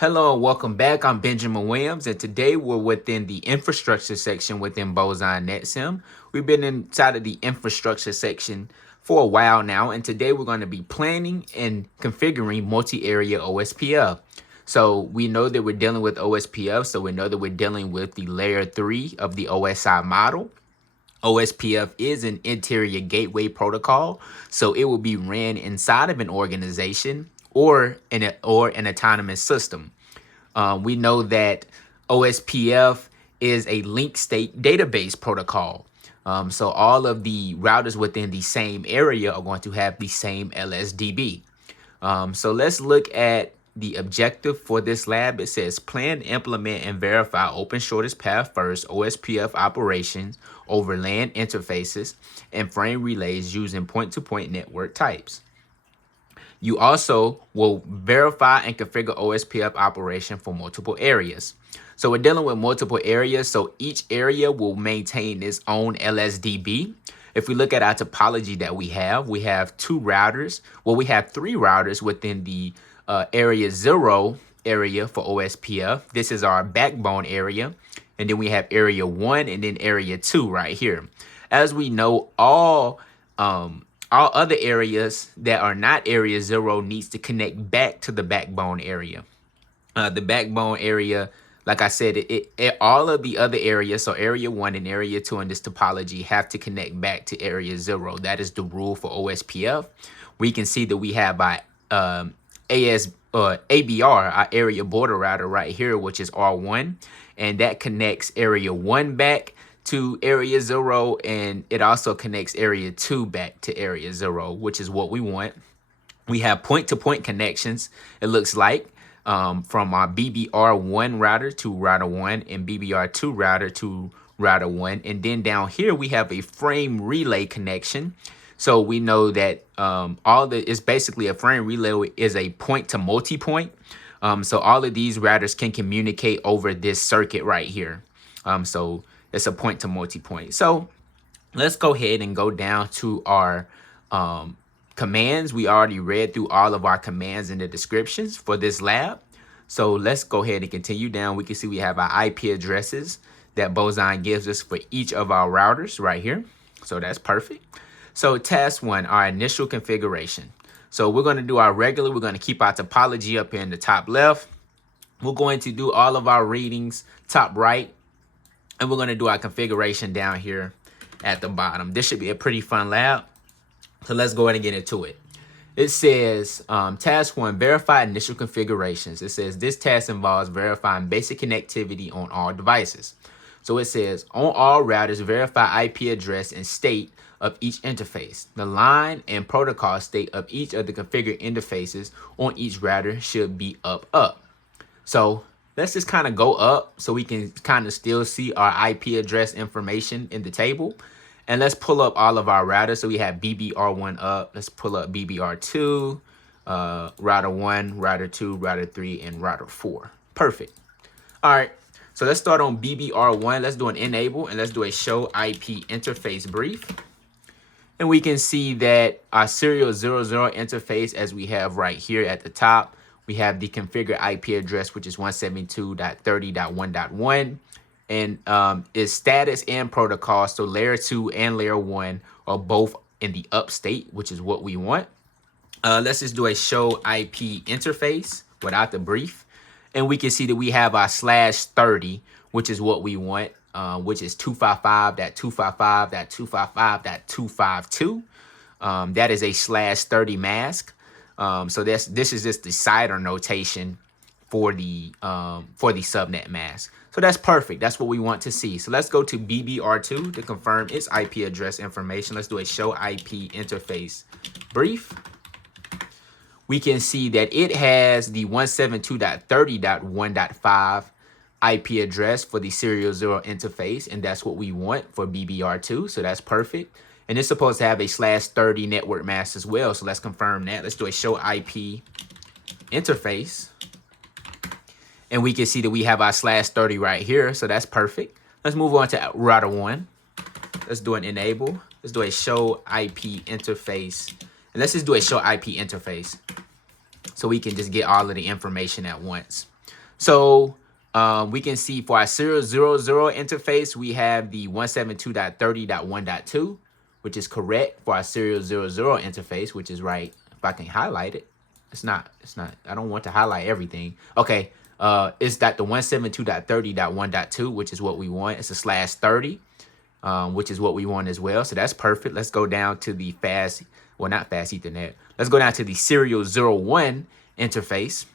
Hello and welcome back. I'm Benjamin Williams, and today we're within the infrastructure section within Boson NetSim. We've been inside of the infrastructure section for a while now, and today we're going to be planning and configuring multi-area OSPF. So we know that we're dealing with OSPF, so we know that we're dealing with the layer 3 of the OSI model. OSPF is an interior gateway protocol, so it will be ran inside of an organization or an autonomous system. We know that OSPF is a link state database protocol. So all of the routers within the same area are going to have the same LSDB. So let's look at the objective for this lab. It says plan, implement, and verify open shortest path first OSPF operations over LAN interfaces and frame relays using point-to-point network types. You also will verify and configure OSPF operation for multiple areas. So we're dealing with multiple areas, so each area will maintain its own LSDB. If we look at our topology that we have two routers. Well, we have three routers within the area 0 area for OSPF. This is our backbone area. And then we have area 1 and then area 2 right here. As we know, all other areas that are not area 0 needs to connect back to the backbone area. The backbone area, like I said, all of the other areas, so area 1 and area 2 in this topology have to connect back to area 0. That is the rule for OSPF. We can see that we have our ABR, our area border router right here, which is R1, and that connects area 1 back to area 0, and it also connects area 2 back to area 0, which is what we want. We have point-to-point connections, it looks like, from our BBR1 router to router 1 and BBR2 router to router 1. And then down here, we have a frame relay connection. So we know that it's basically a frame relay is a point to multi-point. So all of these routers can communicate over this circuit right here. So it's a point to multi-point. So let's go ahead and go down to our commands. We already read through all of our commands in the descriptions for this lab. So let's go ahead and continue down. We can see we have our IP addresses that Boson gives us for each of our routers right here. So that's perfect. So task 1, our initial configuration. So we're going to do our regular. We're going to keep our topology up here in the top left. We're going to do all of our readings top right. And we're going to do our configuration down here at the bottom. This should be a pretty fun lab. So let's go ahead and get into it. It says task 1, verify initial configurations. It says this task involves verifying basic connectivity on all devices. So it says on all routers, verify IP address and state of each interface. The line and protocol state of each of the configured interfaces on each router should be up. So let's just kind of go up so we can kind of still see our IP address information in the table. And let's pull up all of our routers. So we have BBR1 up. Let's pull up BBR2, router 1, router 2, router 3, and router 4. Perfect. All right. So let's start on BBR1. Let's do an enable and let's do a show IP interface brief. And we can see that our serial 00 interface, as we have right here at the top, we have the configured IP address, which is 172.30.1.1. And its status and protocol, so layer 2 and layer 1 are both in the up state, which is what we want. Let's just do a show IP interface without the brief. And we can see that we have our /30, which is what we want, which is 255.255.255.252. That is a /30 mask. So this is just the CIDR notation for the subnet mask. So that's perfect. That's what we want to see. So let's go to BBR2 to confirm its IP address information. Let's do a show IP interface brief. We can see that it has the 172.30.1.5 IP address for the serial 0 interface, and that's what we want for BBR2. So that's perfect. And it's supposed to have a /30 network mask as well. So let's confirm that. Let's do a show IP interface. And we can see that we have our /30 right here. So that's perfect. Let's move on to router 1. Let's do an enable. Let's do a show IP interface. And let's just do a show IP interface so we can just get all of the information at once. So we can see for our serial 00 interface, we have the 172.30.1.2, which is correct for our serial 00 interface, which is right. If I can highlight it, it's not, I don't want to highlight everything. Okay, it's that the 172.30.1.2, which is what we want. It's a /30, which is what we want as well. So that's perfect. Let's go down to the not fast Ethernet. Let's go down to the serial 01 interface.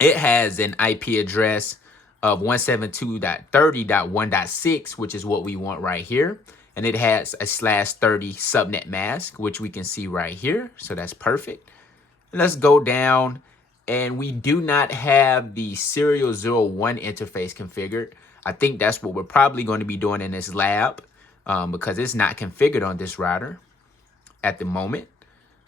It has an IP address of 172.30.1.6, which is what we want right here. And it has a /30 subnet mask, which we can see right here. So that's perfect. And let's go down, and we do not have the serial 01 interface configured. I think that's what we're probably going to be doing in this lab because it's not configured on this router at the moment.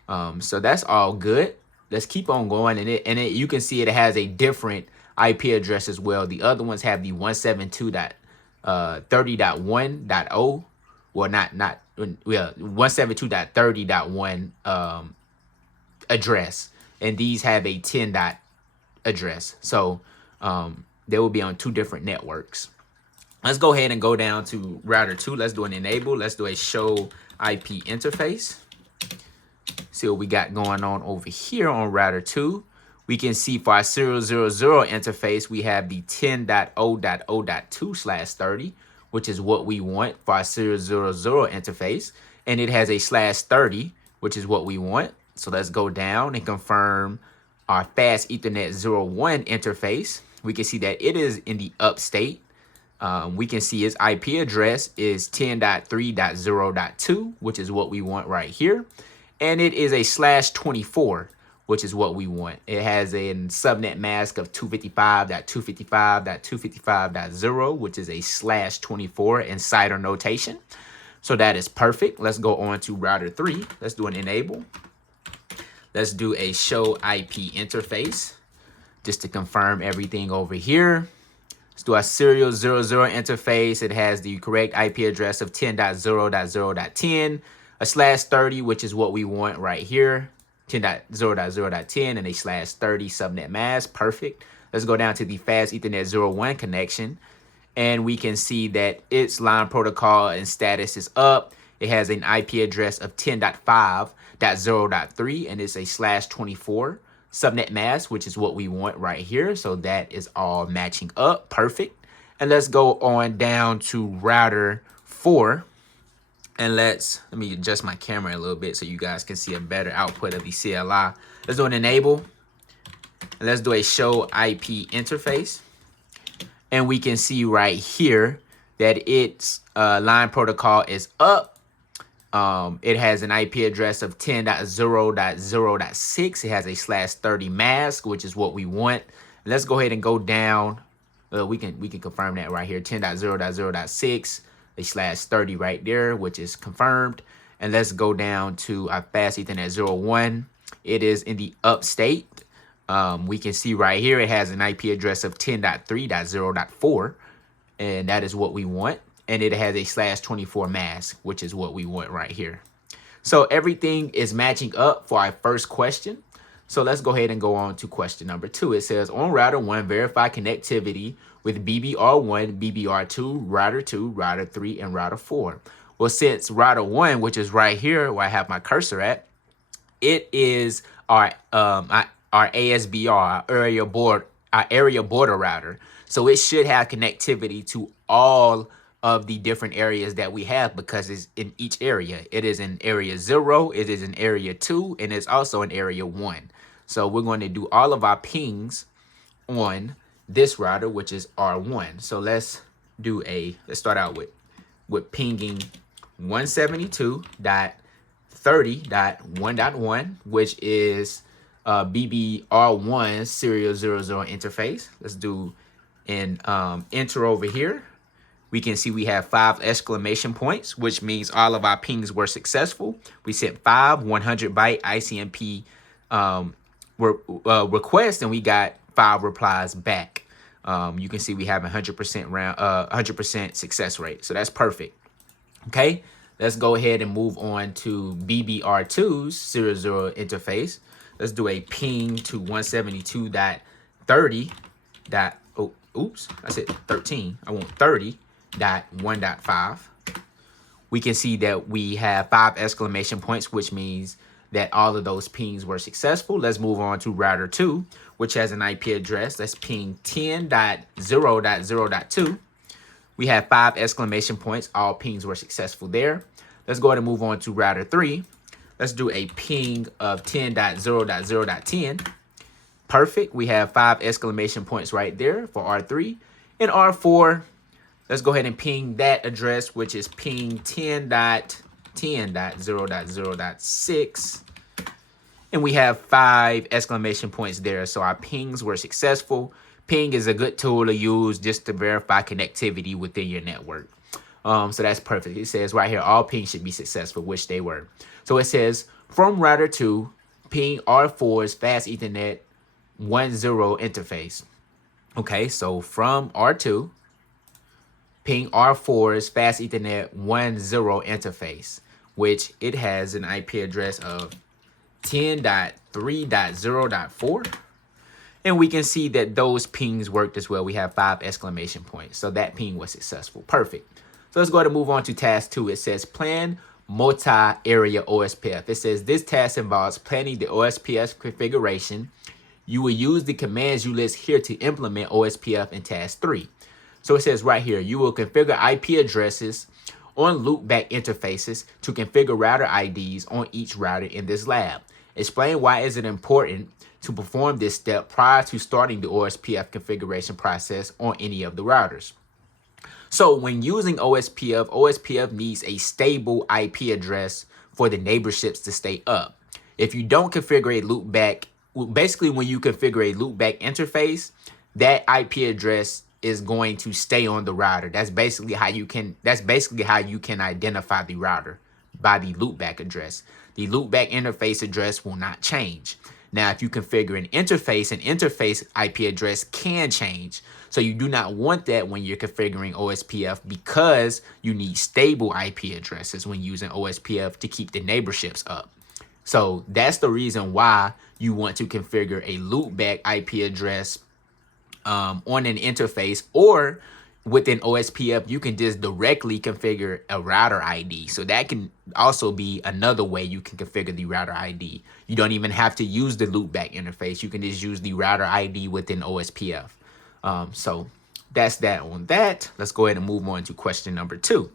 So that's all good. Let's keep on going, and you can see it has a different IP address as well. The other ones have the 172.30.1.0. Well, not 172.30.1 address, and these have a 10 dot address. So they will be on two different networks. Let's go ahead and go down to router 2. Let's do an enable. Let's do a show IP interface. See what we got going on over here on router 2. We can see for our serial 00 interface, we have the 10.0.0.2/30, which is what we want for our serial 00 interface. And it has a /30, which is what we want. So let's go down and confirm our fast Ethernet 01 interface. We can see that it is in the upstate. We can see its IP address is 10.3.0.2, which is what we want right here. And it is a /24, which is what we want. It has a subnet mask of 255.255.255.0, which is a /24 in CIDR notation. So that is perfect. Let's go on to router 3. Let's do an enable. Let's do a show IP interface just to confirm everything over here. Let's do our serial 00 interface. It has the correct IP address of 10.0.0.10, a /30, which is what we want right here, 10.0.0.10, and a /30 subnet mask. Perfect. Let's go down to the fast Ethernet 01 connection, and we can see that its line protocol and status is up. It has an IP address of 10.5.0.3, and it's a /24 subnet mask, which is what we want right here. So that is all matching up. Perfect. And let's go on down to router 4. And let me adjust my camera a little bit so you guys can see a better output of the CLI. Let's do an enable. And let's do a show IP interface. And we can see right here that its line protocol is up. It has an IP address of 10.0.0.6. It has a /30 mask, which is what we want. And let's go ahead and go down. We can confirm that right here. 10.0.0.6, a /30 right there, which is confirmed. And let's go down to our fast Ethernet 01. It is in the upstate. We can see right here it has an IP address of 10.3.0.4, and that is what we want. And it has a /24 mask, which is what we want right here. So everything is matching up for our first question. So let's go ahead and go on to question number 2. It says, on router 1, verify connectivity with BBR1, BBR2, router 2, router 3, and router 4. Well, since router 1, which is right here where I have my cursor at, it is our ASBR, our area border router. So it should have connectivity to all of the different areas that we have because it's in each area. It is in area 0, it is in area 2, and it's also in area 1. So we're going to do all of our pings on this router, which is R1. So let's start out with pinging 172.30.1.1, which is BBR1 serial 00 interface. Let's do an enter over here. We can see we have 5 exclamation points, which means all of our pings were successful. We sent 5 100-byte ICMP requests, and we got 5 replies back. You can see we have 100% success rate, so that's perfect. Okay, let's go ahead and move on to BBR2's serial 00 interface. Let's do a ping to 172.30.1.2. oops, I said 13. I want 30.1.5. We can see that we have 5 exclamation points, which means that all of those pings were successful. Let's move on to router 2, which has an IP address. Let's ping 10.0.0.2. We have 5 exclamation points. All pings were successful there. Let's go ahead and move on to router 3. Let's do a ping of 10.0.0.10. Perfect. We have 5 exclamation points right there for R3. And R4, let's go ahead and ping that address, which is ping 10.0.0.6. And we have 5 exclamation points there. So our pings were successful. Ping is a good tool to use just to verify connectivity within your network. So that's perfect. It says right here, all pings should be successful, which they were. So it says from router 2, ping R4's fast Ethernet 10 interface. Okay, so from R2, ping R4's fast Ethernet 10 interface, which it has an IP address of 10.3.0.4. And we can see that those pings worked as well. We have 5 exclamation points. So that ping was successful. Perfect. So let's go ahead and move on to task 2. It says plan multi-area OSPF. It says this task involves planning the OSPF configuration. You will use the commands you list here to implement OSPF in task 3. So it says right here, you will configure IP addresses on loopback interfaces to configure router IDs on each router in this lab. Explain why is it important to perform this step prior to starting the OSPF configuration process on any of the routers. So when using OSPF, OSPF needs a stable IP address for the neighborships to stay up. If you don't configure a loopback, basically when you configure a loopback interface, that IP address is going to stay on the router. That's basically how you can identify the router, by the loopback address. The loopback interface address will not change. Now, if you configure an interface IP address can change. So you do not want that when you're configuring OSPF, because you need stable IP addresses when using OSPF to keep the neighborships up. So that's the reason why you want to configure a loopback IP address on an interface, or within OSPF, you can just directly configure a router ID. So that can also be another way you can configure the router ID. You don't even have to use the loopback interface. You can just use the router ID within OSPF. So that's that on that. Let's go ahead and move on to question number 2.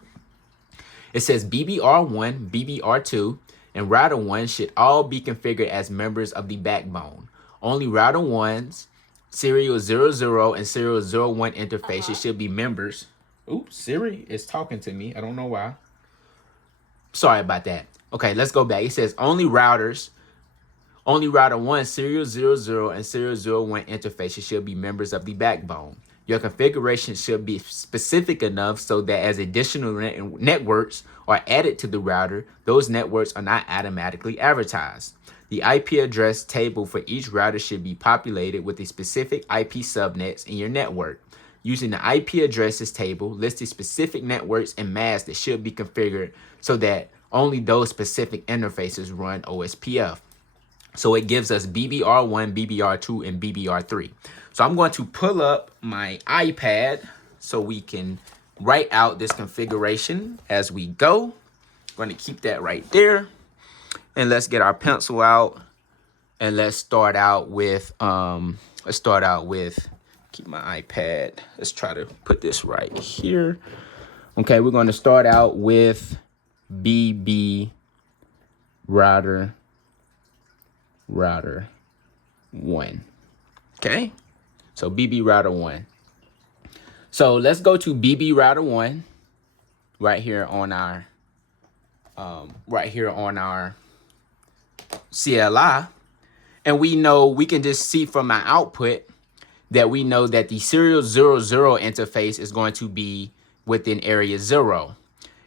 It says BBR1, BBR2, and router 1 should all be configured as members of the backbone. Only router 1's serial 00 and serial 01 interfaces should be members. Oops, Siri is talking to me. I don't know why. Sorry about that. Okay, let's go back. It says only router 1 serial 00 and serial 01 interfaces should be members of the backbone. Your configuration should be specific enough so that as additional networks are added to the router, those networks are not automatically advertised. The IP address table for each router should be populated with the specific IP subnets in your network. Using the IP addresses table, list the specific networks and masks that should be configured so that only those specific interfaces run OSPF. So it gives us BBR1, BBR2, and BBR3. So I'm going to pull up my iPad so we can write out this configuration as we go. I'm going to keep that right there. And let's get our pencil out, and let's start out with keep my iPad. Let's try to put this right here. Okay, we're going to start out with BB router 1. Okay, so BB router 1. So let's go to BB router 1 right here on our CLI, and we can just see from my output that we know that the serial 00 interface is going to be within area 0,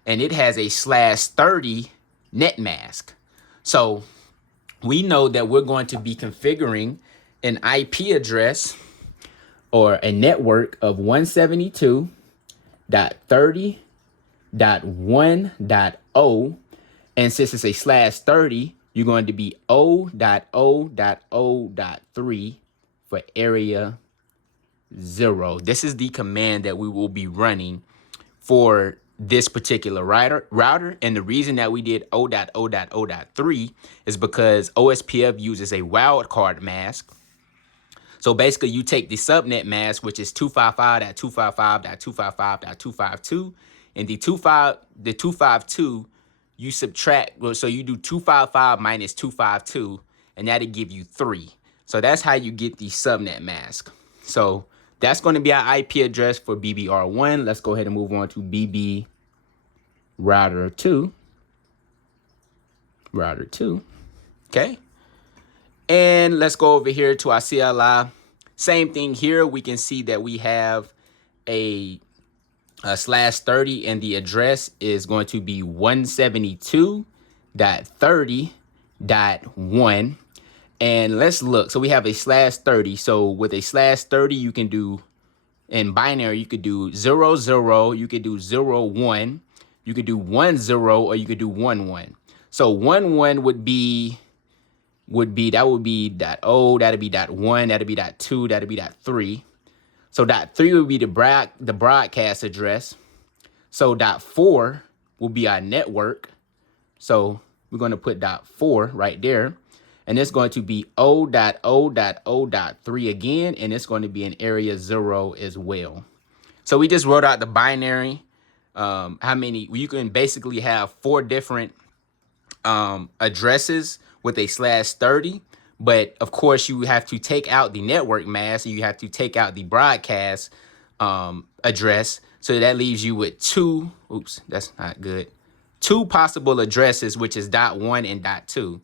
and it has a /30 net mask. So we know that we're going to be configuring an IP address or a network of 172.30.1.0, and since it's a /30, you're going to be 0.0.0.3 for area 0. This is the command that we will be running for this particular router. And the reason that we did O.O.O.3 is because OSPF uses a wildcard mask. So basically you take the subnet mask, which is 255.255.255.252, and the 252 you subtract, so you do 255 minus 252, and that'll give you 3. So that's how you get the subnet mask. So that's going to be our IP address for BBR1. Let's go ahead and move on to BB router 2. Router 2. Okay. And let's go over here to our CLI. Same thing here. We can see that we have a /30, and the address is going to be 172.30.1. And let's look. So we have a /30. So with a /30, you can do, in binary, you could do 0, 0, you could do 0, 1, you could do 1, 0, or you could do 1, 1. So 1, 1 would be .0, that'd be .1, that'd be .2, that'd be .3. So .3 would be the broadcast address. So .4 will be our network. So we're going to put .4 right there. And it's going to be O.O.O.3 again. And it's going to be in area 0 as well. So we just wrote out the binary. You can basically have 4 different addresses with a /30. But of course, you have to take out the network mask, and you have to take out the broadcast address. So that leaves you with 2. Oops, that's not good. 2 possible addresses, which is .1 and .2.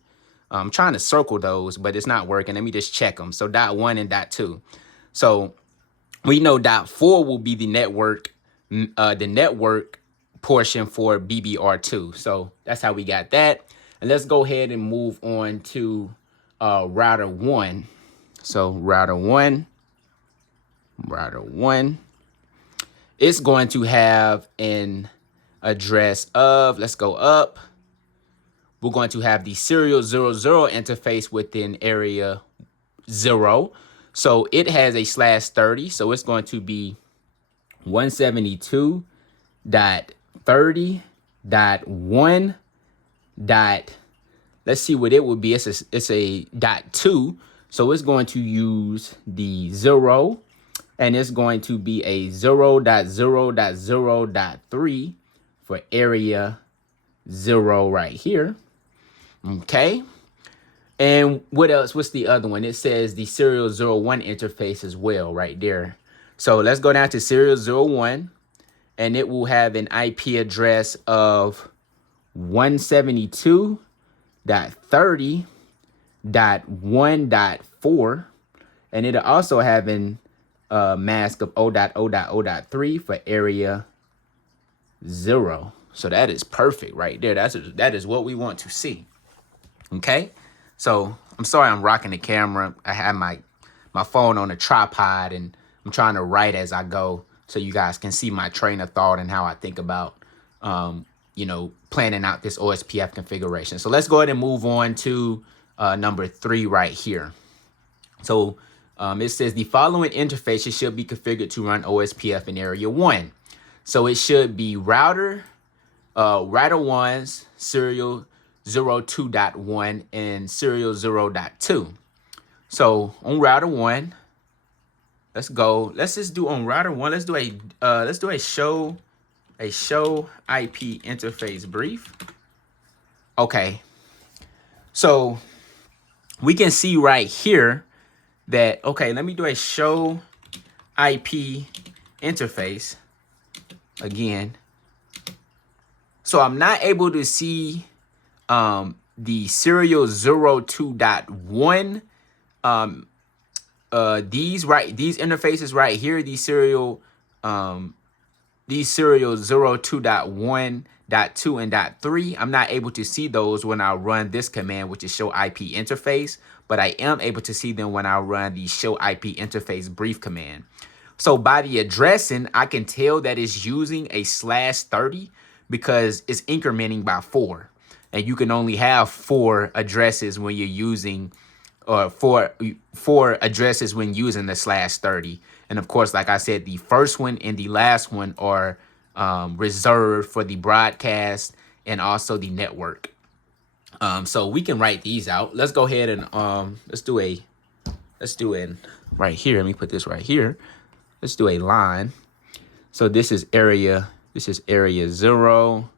I'm trying to circle those, but it's not working. Let me just check them. So .1 and .2. So we know .4 will be the network portion for BBR2. So that's how we got that. And let's go ahead and move on to router 1. So router 1, it's going to have an address of, let's go up. We're going to have the serial 00 interface within area 0. So it has a /30. So it's going to be 172.30.1. Let's see what it would be. It's a .2. So it's going to use the 0, and it's going to be a 0.0.0.3 for area 0 right here. Okay. And what else? What's the other one? It says the serial 01 interface as well right there. So let's go down to serial 01, and it will have an IP address of 172.30.1.4, and it'll also have an mask of O.O.O.3 for area 0. So that is perfect right there. That is what we want to see. Okay. So I'm sorry I'm rocking the camera. I have my phone on a tripod, and I'm trying to write as I go so you guys can see my train of thought and how I think about planning out this OSPF configuration. So let's go ahead and move on to number 3 right here. So it says the following interfaces should be configured to run OSPF in area 1. So it should be router 1's serial 02.1 and serial 0.2. So on router 1, let's go. Let's just do on router 1. Let's do a show IP interface brief. Okay. So we can see right here that, okay, let me do a show IP interface again. So I'm not able to see the serial 02.1 these interfaces right here, these serial 02.1, .2, and .3. I'm not able to see those when I run this command, which is show IP interface, but I am able to see them when I run the show IP interface brief command. So by the addressing, I can tell that it's using a /30 because it's incrementing by 4. And you can only have 4 addresses when you're using or for addresses when using the /30. And of course, like I said, the first one and the last one are reserved for the broadcast and also the network. So we can write these out. Let's go ahead and let's do it right here. Let me put this right here. Let's do a line. So this is area 0,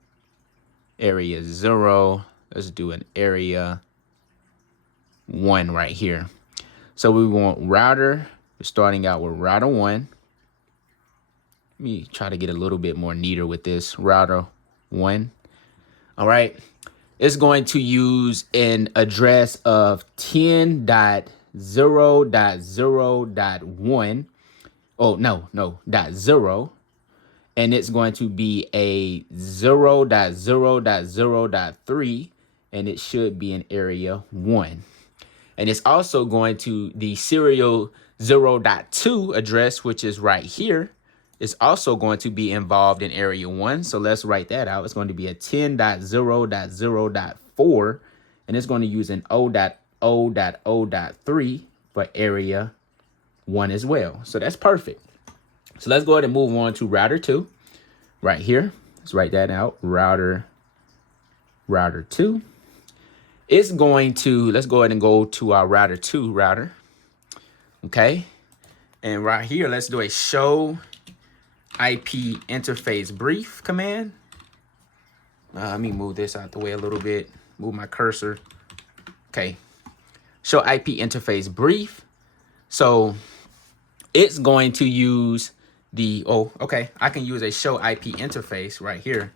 area 0. Let's do an area 1 right here. So we want router. We're starting out with router 1. Let me try to get a little bit more neater with this. Router 1. All right. It's going to use an address of 10.0.0.1. Oh, no, .0. And it's going to be a 0.0.0.3. And it should be in area 1. And it's also going to the serial 0.2 address, which is right here, is also going to be involved in area 1. So let's write that out. It's going to be a 10.0.0.4, and it's going to use an O.O.O.3 for area 1 as well. So that's perfect. So let's go ahead and move on to router 2 right here. Let's write that out. Router 2. It's going to, let's go ahead and go to our router 2 router. Okay. And right here, let's do a show IP interface brief command. Let me move this out the way a little bit. Move my cursor. Okay. Show IP interface brief. So it's going to use the, I can use a show IP interface right here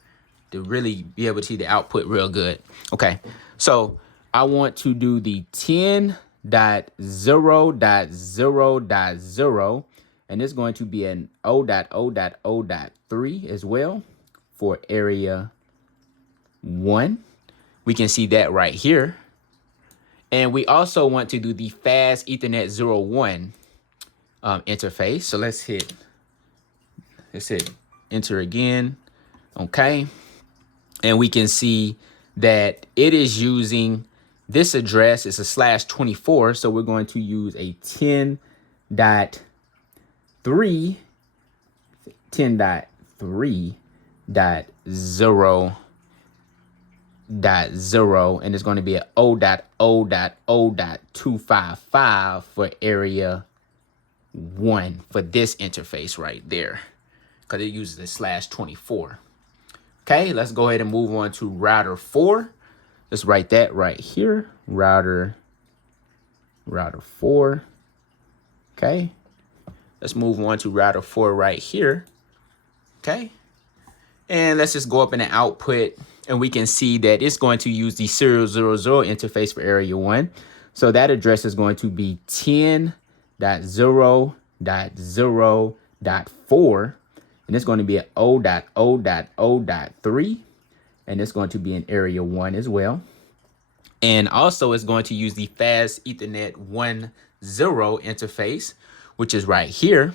to really be able to see the output real good. Okay. So I want to do the 10.0.0.0, and it's going to be an O.O.O.3 as well for area 1. We can see that right here. And we also want to do the fast Ethernet 01 interface. So let's hit enter again. Okay. And we can see that it is using this address. It's a /24. So we're going to use a 10.3.0.0, and it's going to be an O.O.O.255 for area 1 for this interface right there, because it uses the /24. Okay, let's go ahead and move on to router 4. Let's write that right here. Router 4. Okay. Let's move on to router 4 right here. Okay. And let's just go up in the output, and we can see that it's going to use the serial 00 interface for area 1. So that address is going to be 10.0.0.4. And it's going to be an O.O.O.3. And it's going to be in area 1 as well. And also it's going to use the fast Ethernet 10 interface, which is right here.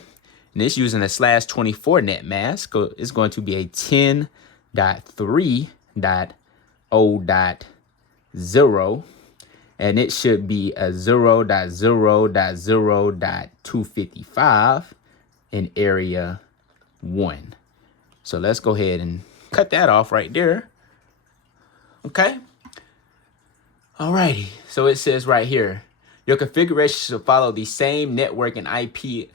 And it's using a /24 net mask. It's going to be a 10.3.0.0. And it should be a 0.0.0.255 in area 1. So let's go ahead and cut that off right there. Okay. Alrighty. So it says right here, your configuration should follow the same network and IP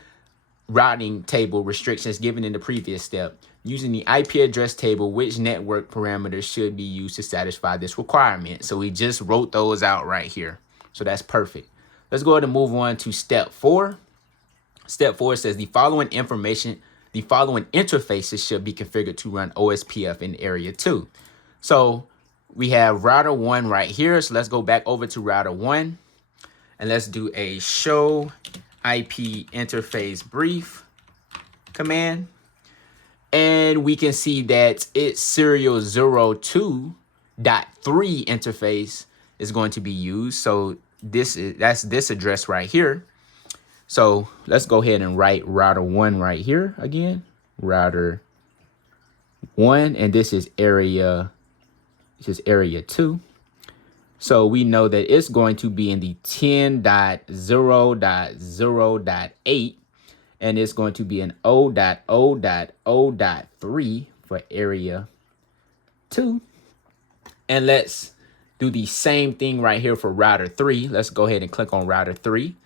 routing table restrictions given in the previous step. Using the IP address table, which network parameters should be used to satisfy this requirement? So we just wrote those out right here. So that's perfect. Let's go ahead and move on to step 4. Step 4 says the following interfaces should be configured to run OSPF in area 2. So we have router 1 right here. So let's go back over to router 1 and let's do a show IP interface brief command. And we can see that its serial 02.3 interface is going to be used. So that's this address right here. So let's go ahead and write router 1 right here again. Router 1, and this is area 2. So we know that it's going to be in the 10.0.0.8, and it's going to be in 0.0.0.3 for area 2. And let's do the same thing right here for router 3. Let's go ahead and click on router 3.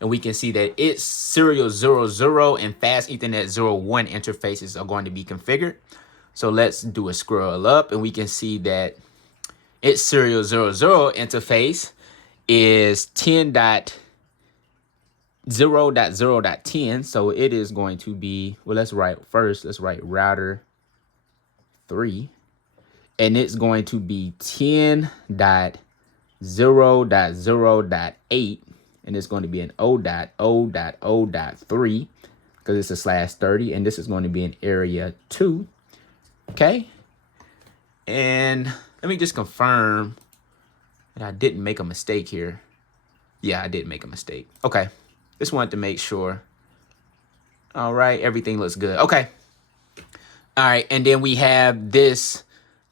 And we can see that its serial 00 and fast Ethernet 01 interfaces are going to be configured. So let's do a scroll up, and we can see that its serial 00 interface is 10.0.0.10. So it is going to be, well, let's write router 3. And it's going to be 10.0.0.8. And it's going to be an 0.0.0.3 because it's a /30. And this is going to be in area 2. Okay. And let me just confirm that I didn't make a mistake here. Yeah, I did make a mistake. Okay. Just wanted to make sure. All right. Everything looks good. Okay. All right. And then we have this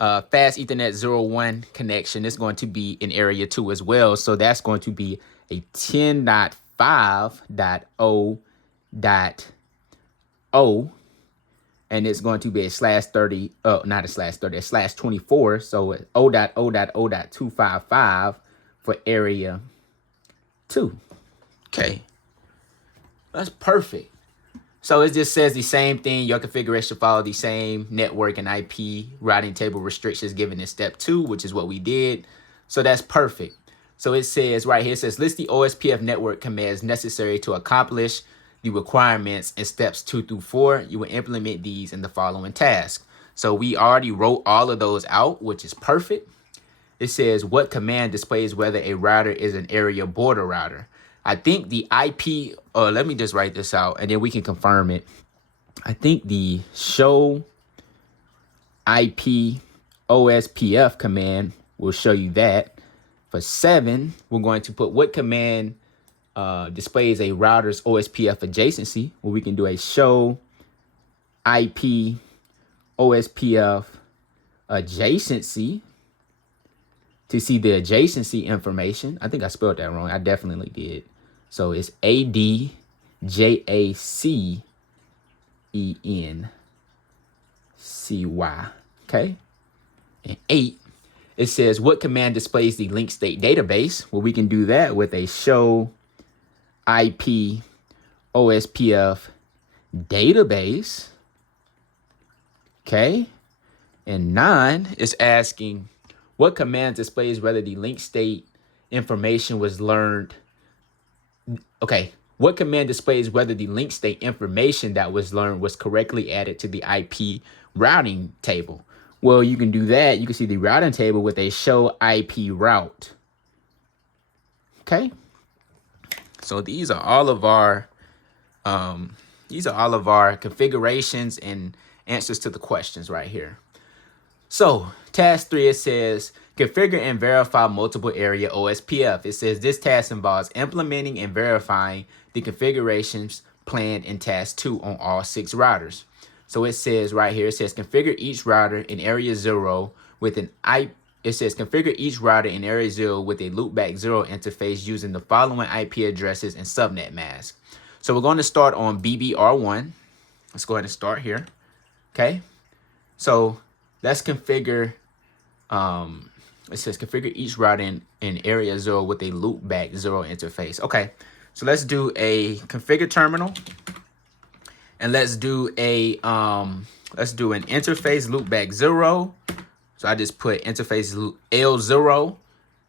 fast Ethernet 01 connection. It's going to be in area 2 as well. So that's going to be a 10.5.0.0. And it's going to be a /30, not a /30, a /24. So 0.0.0.255 for area 2. Okay. That's perfect. So it just says the same thing. Your configuration follow the same network and IP routing table restrictions given in step 2, which is what we did. So that's perfect. So it says right here, it says list the OSPF network commands necessary to accomplish the requirements in steps 2 through 4. You will implement these in the following tasks. So we already wrote all of those out, which is perfect. It says what command displays whether a router is an area border router. I think the IP, let me just write this out and then we can confirm it. I think the show IP OSPF command will show you that. For 7, we're going to put what command displays a router's OSPF adjacency. Well, we can do a show IP OSPF adjacency to see the adjacency information. I think I spelled that wrong. I definitely did. So it's ADJACENCY. Okay. And 8, it says what command displays the link state database. Well, we can do that with a show IP OSPF database. Okay. And 9 is asking what command displays whether the link state information was learned. Okay. What command displays whether the link state information that was learned was correctly added to the IP routing table? Well, you can do that. You can see the routing table with a show IP route. Okay. So these are all of our configurations and answers to the questions right here. So task 3, it says configure and verify multiple area OSPF. It says this task involves implementing and verifying the configurations planned in task 2 on all 6 routers. So it says right here, it says configure each router in area 0 with an It says configure each router in area 0 with a loopback 0 interface using the following IP addresses and subnet mask. So we're going to start on BBR1. Let's go ahead and start here. Okay. So let's configure, it says configure each router in area 0 with a loopback 0 interface. Okay. So let's do a configure terminal. And let's do an interface loopback 0. So I just put interface L0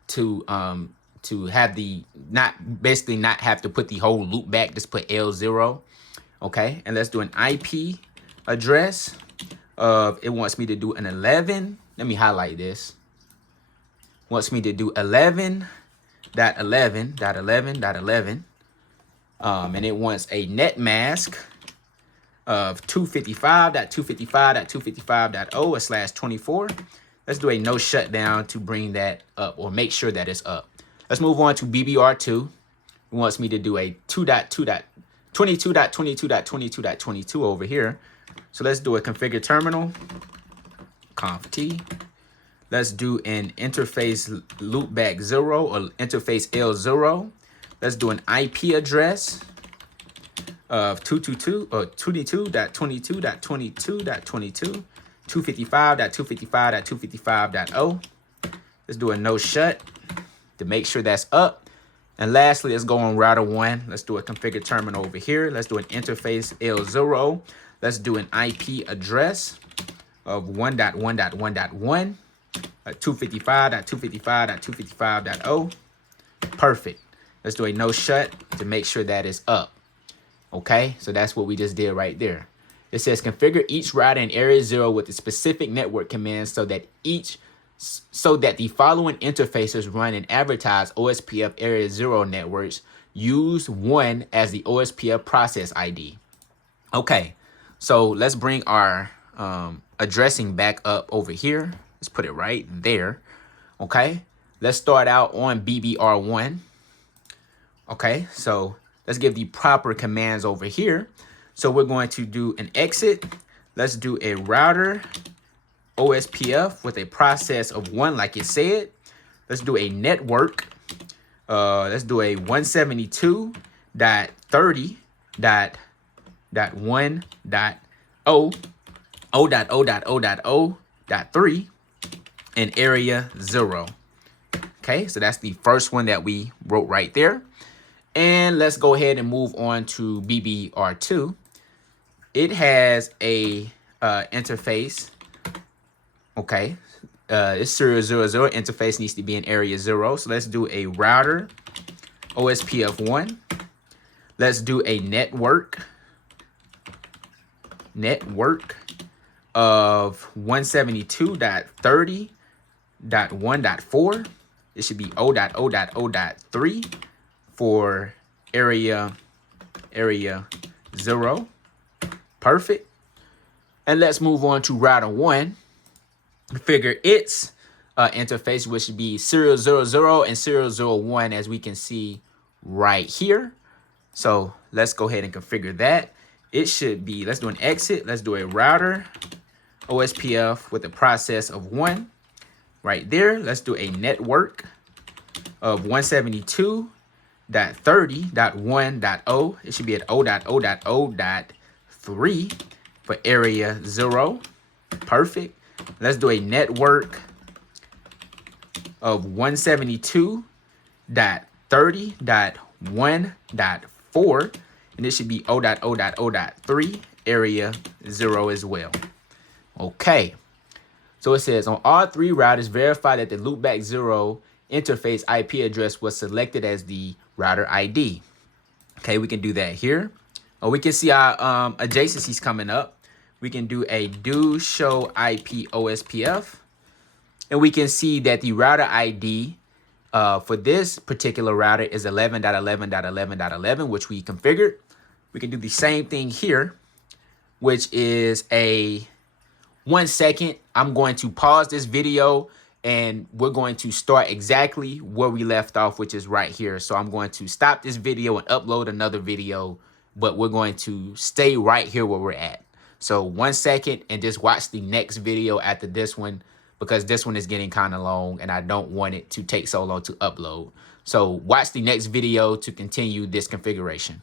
to have the not have to put the whole loop back, just put L0. Okay, and let's do an IP address of, it wants me to do an 11. Let me highlight this. Wants me to do 11.11.11.11. And it wants a net mask of 255.255.255.0/24. Let's do a no shutdown to bring that up or make sure that it's up. Let's move on to BBR2. It wants me to do a 2.22.22.22.22 over here. So let's do a configure terminal, conf t. Let's do an interface loopback 0 or interface L0. Let's do an IP address of 222 or 222.22.22.22, 255.255.255.0. Let's do a no shut to make sure that's up. And lastly, let's go on router 1. Let's do a configure terminal over here. Let's do an interface L0. Let's do an IP address of 1.1.1.1, 255.255.255.0. Perfect. Let's do a no shut to make sure that is up. Okay, so that's what we just did right there. It says configure each router in area 0 with the specific network commands so that the following interfaces run and advertise OSPF area 0 networks. Use 1 as the OSPF process ID. Okay, so let's bring our addressing back up over here. Let's put it right there. Okay, let's start out on BBR1. Okay, so let's give the proper commands over here. So we're going to do an exit. Let's do a router OSPF with a process of 1 like it said. Let's do a network. Let's do a 172.30.1.0.0.0.0.3 in area 0. Okay, so that's the first one that we wrote right there. And let's go ahead and move on to BBR2. It has a interface. Okay, it's 000 interface needs to be in area 0. So let's do a router OSPF1. Let's do a network of 172.30.1.4. It should be 0.0.0.3 for area 0. Perfect. And let's move on to router 1. Figure its interface, which should be 000 and 001, as we can see right here. So let's go ahead and configure that. It should be, let's do an exit. Let's do a router OSPF with a process of 1 right there. Let's do a network of 172.30.1.0. It should be at 0.0.0.3 for area 0. Perfect. Let's do a network of 172.30.1.4, and it should be 0.0.0.3 area 0 as well. Okay, so it says on all 3 routers, verify that the loopback 0 interface IP address was selected as the router ID. Okay, we can do that here. Or we can see our adjacencies coming up. We can do a do show IP OSPF. And we can see that the router ID for this particular router is 11.11.11.11, which we configured. We can do the same thing here, which is a 1 second. I'm going to pause this video and we're going to start exactly where we left off, which is right here. So I'm going to stop this video and upload another video, but we're going to stay right here where we're at. So 1 second and just watch the next video after this one, because this one is getting kind of long and I don't want it to take so long to upload. So watch the next video to continue this configuration.